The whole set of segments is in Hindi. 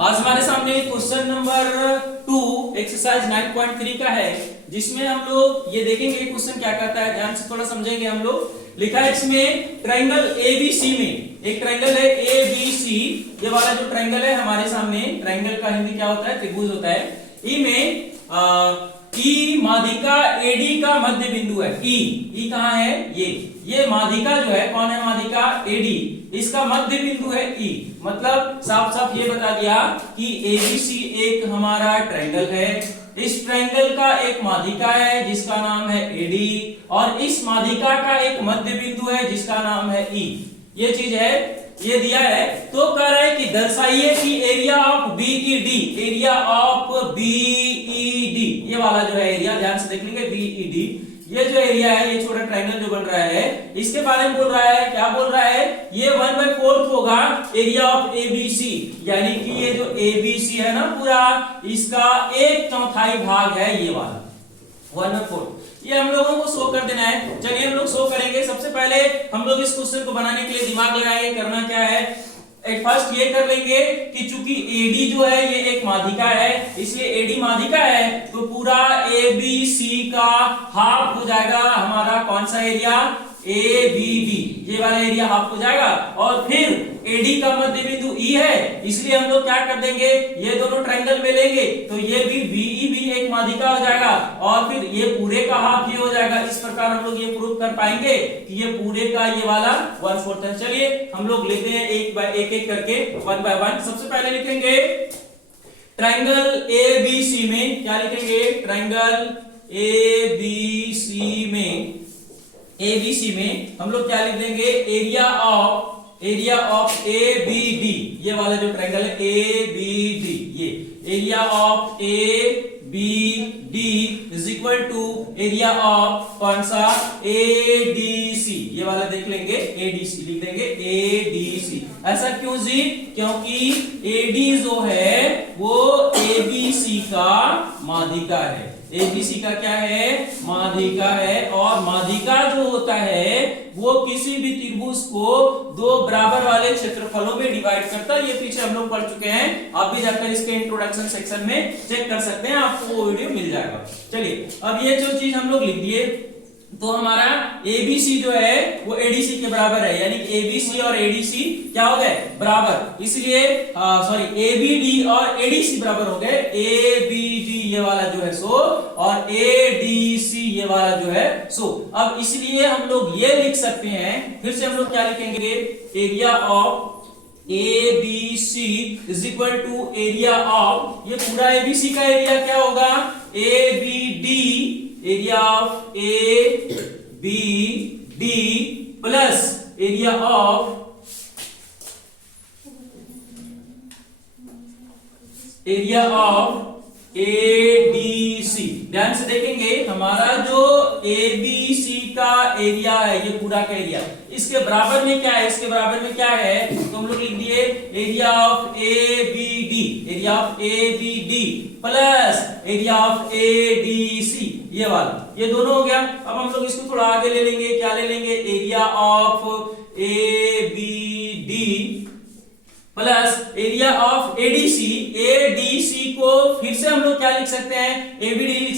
आज हमारे सामने क्वेश्चन नंबर 2 एक्सरसाइज 9.3 का है, जिसमें हम लोग ये देखेंगे क्वेश्चन क्या कहता है, ध्यान से थोड़ा समझेंगे हम लोग। लिखा है इसमें ट्रायंगल एबीसी में, एक ट्रायंगल है एबीसी, ये वाला जो ट्रायंगल है हमारे सामने, ट्रायंगल का हिंदी क्या होता है, त्रिभुज होता है। ई में ई माध्यिका एडी का मध्य बिंदु है। ई कहाँ है, ये माध्यिका जो है, कौन है माध्यिका, एडी, इसका मध्य बिंदु है ई। मतलब साफ साफ ये बता दिया कि एबीसी एक हमारा ट्रायंगल है, इस ट्रायंगल का एक माध्यिका है जिसका नाम है एडी, और इस माध्यिका का एक मध्य बिंदु है जिसका नाम है ई। ये चीज है, ये दिया है। तो कह रहा है कि दर्शाइए कि area of B.Ed, area of B.Ed, ये वाला जो है एरिया, ध्यान से देख लेंगे, बीईडी ये जो एरिया है, ये छोटा ट्रायंगल जो बन रहा है, इसके बारे में बोल रहा है, क्या बोल रहा है, ये 1/4 होगा एरिया ऑफ एबीसी, यानी कि ये जो एबीसी है ना पूरा, इसका 1/4 भाग है ये वाला 1/4। ये हम लोगों को शो कर देना है। चलिए हम लोग शो करेंगे। सबसे पहले हम लोग इस क्वेश्चन को बनाने के लिए दिमाग लगाएंगे। करना क्या है, एट फर्स्ट ये कर लेंगे कि चूंकि एडी जो है ये एक माध्यिका है, इसलिए एडी माध्यिका है तो पूरा एबीसी का हाफ हो जाएगा हमारा कौन सा एरिया, एबीडी, ये वाला एरिया हाफ हो जाएगा। और फिर एडी का मध्य बिंदु ई है, इसलिए हम लोग क्या कर देंगे, ये दोनों ट्रायंगल में लेंगे तो ये भी बीई भी एक माध्यिका हो जाएगा, और फिर ये पूरे का हाफ ये हो जाएगा। इस प्रकार हम लोग ये प्रूव कर पाएंगे कि ये पूरे का ये वाला 1/4 है। चलिए हम लोग लेते हैं एक करके 1 by 1। सबसे पहले लिखेंगे ट्रायंगल एबीसी में, क्या लिखेंगे, ट्रायंगल एबीसी में हम लोग क्या लिख देंगे, एरिया ऑफ एबीडी, ये वाला जो ट्रायंगल है एबीडी, ये area of ABD is equal to area of कौन सा, एडीसी, ये वाला देख लेंगे, एडीसी लिख देंगे, एडीसी। ऐसा क्यों जी, क्योंकि एडी जो है वो एबीसी का माध्यिका है, एबीसी का क्या है, माध्यिका है। और माध्यिका जो होता है वो किसी भी त्रिभुज को दो बराबर वाले क्षेत्रफलों में डिवाइड करता है। ये पीछे हम लोग पढ़ चुके हैं, आप भी जाकर इसके इंट्रोडक्शन सेक्शन में चेक कर सकते हैं, आपको वो वीडियो मिल जाएगा। चलिए अब ये जो चीज हम लोग लिख दिए, तो हमारा ABC जो है वो ADC के बराबर है, यानी कि ABC और ADC क्या हो गए, बराबर। इसलिए सॉरी ABD और ADC बराबर हो गए, ABD ये वाला जो है सो, और ADC ये वाला जो है सो। अब इसलिए हम लोग ये लिख सकते हैं, फिर से हम लोग क्या लिखेंगे, area of ABC is equal to area of, ये पूरा ABC का एरिया क्या होगा, ABD, area of A B D plus area of A D C. ध्यान से देखेंगे, हमारा जो एबीसी का एरिया है, ये पूरा का एरिया, इसके बराबर में क्या है, इसके बराबर में क्या है, तो हम लोग लिख दिए area of ABD, area of ABD plus area of ADC, ये वाला, ये दोनों हो गया। अब हम लोग इसको थोड़ा आगे ले लेंगे, क्या ले लेंगे, area of ABD plus area of ADC. ADC को फिर से हम लोग क्या लिख सकते हैं, एबीडी लिख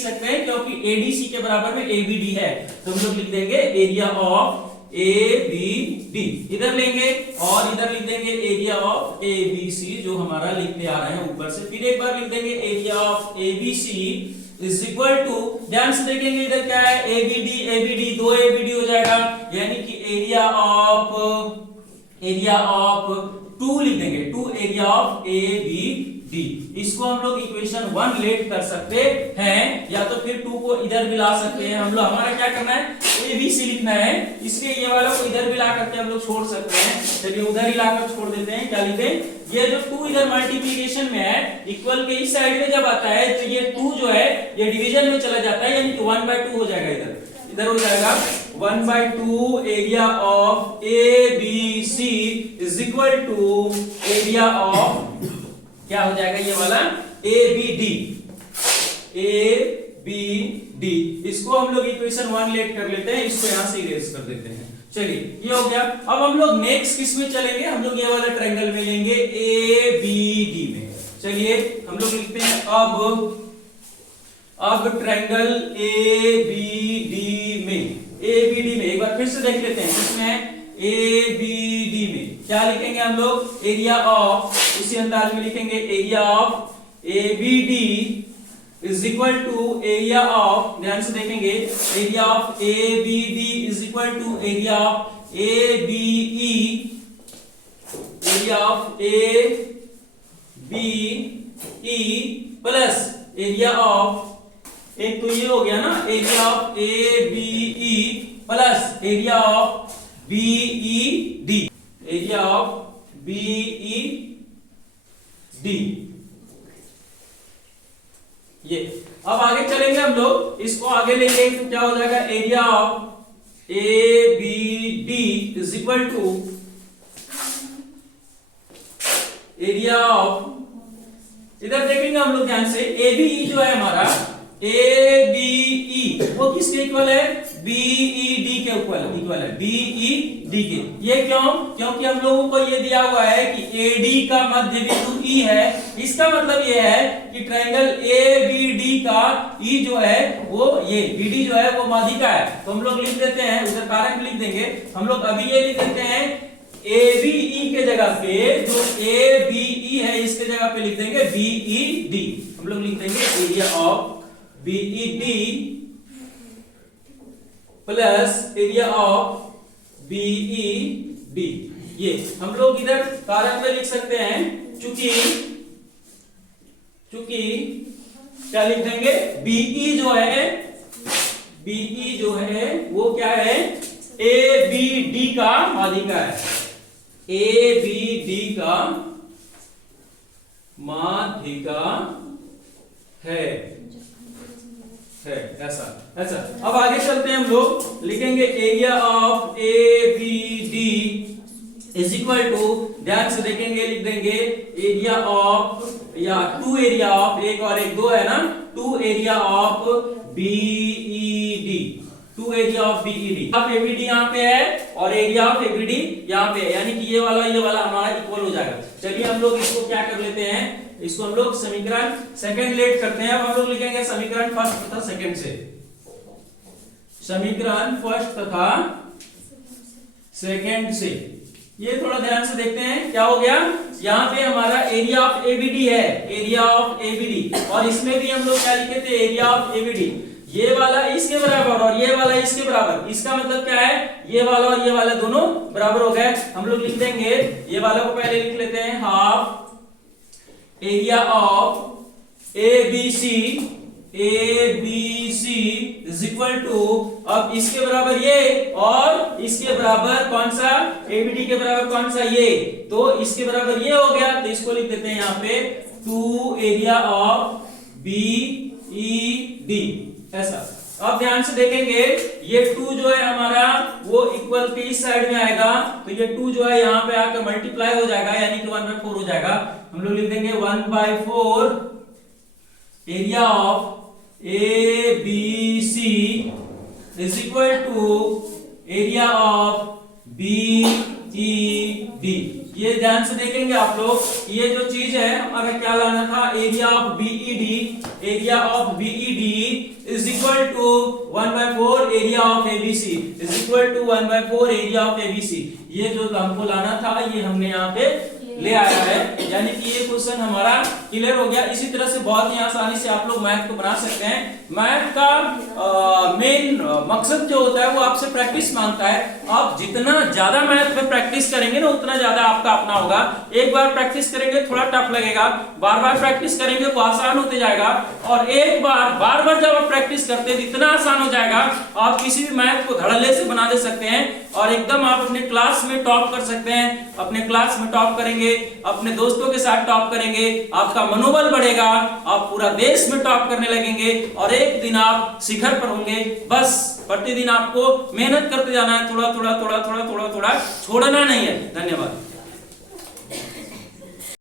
सकते हैं, क्योंकि एडीसी के बराबर में एबीडी है, तो हम लोग लिख देंगे एरिया ऑफ एबीडी, इधर लेंगे और इधर लिख देंगे एरिया ऑफ एबीसी, जो हमारा लिखते आ रहे हैं ऊपर से। फिर एक बार लिख देंगे area of ABC is equal to, ध्यान से देखेंगे इधर क्या है, एबीडी, दो एबीडी हो जाएगा, यानी कि एरिया ऑफ 2 लिख देंगे, 2 एरिया ऑफ एबीडी। इसको हम लोग इक्वेशन 1 लेट कर सकते हैं, या तो फिर 2 को इधर भी ला सकते हैं। हम लोग, हमारा क्या करना है, एबीसी लिखना है, इसलिए ये वाला को इधर भी ला करके हम लोग छोड़ सकते हैं। चलिए उधर ही लाकर छोड़ देते हैं, क्या लिखें, ये जो 2 इधर मल्टीप्लिकेशन में है, इक्वल के इस साइड में जब आता है तो ये 2 जो है ये डिवीजन में चला जाता है, यानी कि 1/2 हो जाएगा, इधर हो जाएगा 1/2 area of ABC is equal to area of क्या हो जाएगा, ये वाला एबीडी, एबीडी। इसको हम लोग इक्वेशन 1 लेट कर लेते हैं, इसको यहां से इरेज कर देते हैं। चलिए ये हो गया। अब हम लोग नेक्स्ट किस में चलेंगे, हम लोग ये वाला ट्रायंगल में लेंगे ए बी चलिए हम लोग लिखते हैं अब ट्रायंगल ABD में एक बार फिर से देख लेते हैं। इसमें ABD में क्या लिखेंगे हम लोग, एरिया ऑफ, उसी अंदाज में लिखेंगे area of ABD is equal to area of, ध्यान से देखेंगे, area of ABD is equal to area of ABE, area of ABE plus area of, एक तो ये हो गया ना, area of ABE plus area of BED, area of BED। ये अब आगे चलेंगे हम लोग, इसको आगे लेंगे तो क्या हो जाएगा, area of ABD is equal to area of, इधर देखेंगे हम लोग ध्यान से, ABE जो है हमारा, ABE वो किसके इक्वल है, BED के इक्वल है, BED के। ये क्यों, क्योंकि हम लोगों को ये दिया हुआ है कि AD का मध्य बिंदु E है, इसका मतलब ये है कि ट्रायंगल ABD का E जो है वो, ये BD जो है वो माध्यिका है। तो हम लोग लिख देते हैं, उधर कारक लिख देंगे, हम लोग अभी ये लिख देते हैं ABE के जगह पे, जो ABE है इसके जगह पे लिख देंगे BED, हम लोग लिख देंगे area of BED plus area of BED। ये हम लोग इधर कारक में लिख सकते हैं, चूंकि क्या लिख देंगे, BE जो है वो क्या है, ABD का माध्यिका है, ABD का माध्यिका है ऐसा। अब आगे चलते हैं, हम लोग लिखेंगे area of ABD is equal to, ध्यान से देखेंगे, लिख देंगे एरिया ऑफ, या टू एरिया ऑफ, एक और एक दो है ना, two area of BED, two area of BED। अब ABD यहाँ पे है और एरिया ऑफ ABD यहाँ पे है, यानी कि ये वाला हमारा इक्वल हो जाएगा। चलिए हम लोग इसको क्या कर लेते हैं, इसको हम लोग समीकरण सेकंड लेट करते हैं। अब हम लोग लिखेंगे समीकरण फर्स्ट तथा सेकंड से, समीकरण फर्स्ट तथा सेकंड से। ये थोड़ा ध्यान से देखते हैं क्या हो गया, यहाँ पे हमारा एरिया ऑफ ABD है, एरिया ऑफ ABD, और इसमें भी हम लोग क्या लिखे थे, एरिया ऑफ ABD, ये वाला इसके बराबर और ये वाला इसके बराबर, इसका मतलब क्या है, ये वाला और ये वाला दोनों बराबर हो गए। हम लोग लिख देंगे, ये वाला को पहले लिख लेते हैं, half area of ABC is equal to, अब इसके बराबर ये और इसके बराबर कौन सा, ABD के बराबर कौन सा, ये, तो इसके बराबर ये हो गया, तो इसको लिख देते हैं यहाँ पे 2 एरिया ऑफ BED ऐसा। अब ध्यान से देखेंगे, ये 2 जो है हमारा वो इक्वल के इस साइड में आएगा, तो ये 2 जो है यहाँ पे आकर मल्टीप्लाई हो जाएगा, यानी कि 1/4 हो जाएगा। हम लोग लिख देंगे 1/4 area of ABC is equal to area of BED। ये ध्यान से देखेंगे आप लोग, ये जो चीज है हमारा क्या लाना था, area of BED, area of BED is equal to 1/4 area of ABC is equal to 1/4 area of ABC। ये जो हमको लाना था ये हमने यहाँ पे ले आया है, यानी कि ये क्वेश्चन हमारा क्लियर हो गया। इसी तरह से बहुत ही आसानी से आप लोग मैथ को बना सकते हैं। मैथ का मेन मकसद जो होता है वो आपसे प्रैक्टिस मांगता है। आप जितना ज्यादा मैथ में प्रैक्टिस करेंगे ना उतना ज्यादा आपका अपना होगा। एक बार प्रैक्टिस करेंगे थोड़ा टफ लगेगा, बार बार प्रैक्टिस करेंगे वो आसान होते जाएगा, और एक बार बार बार जब आप प्रैक्टिस करते हैं इतना आसान हो जाएगा, आप किसी भी मैथ को धड़ल्ले से बना दे सकते हैं और एकदम आप अपने क्लास में टॉप कर सकते हैं। अपने क्लास में टॉप करेंगे, अपने दोस्तों के साथ टॉप करेंगे, आपका मनोबल बढ़ेगा, आप पूरा देश में टॉप करने लगेंगे और एक दिन आप शिखर पर होंगे। बस प्रतिदिन आपको मेहनत करते जाना है, थोड़ा थोड़ा थोड़ा थोड़ा थोड़ा थोड़ा छोड़ना नहीं है। धन्यवाद।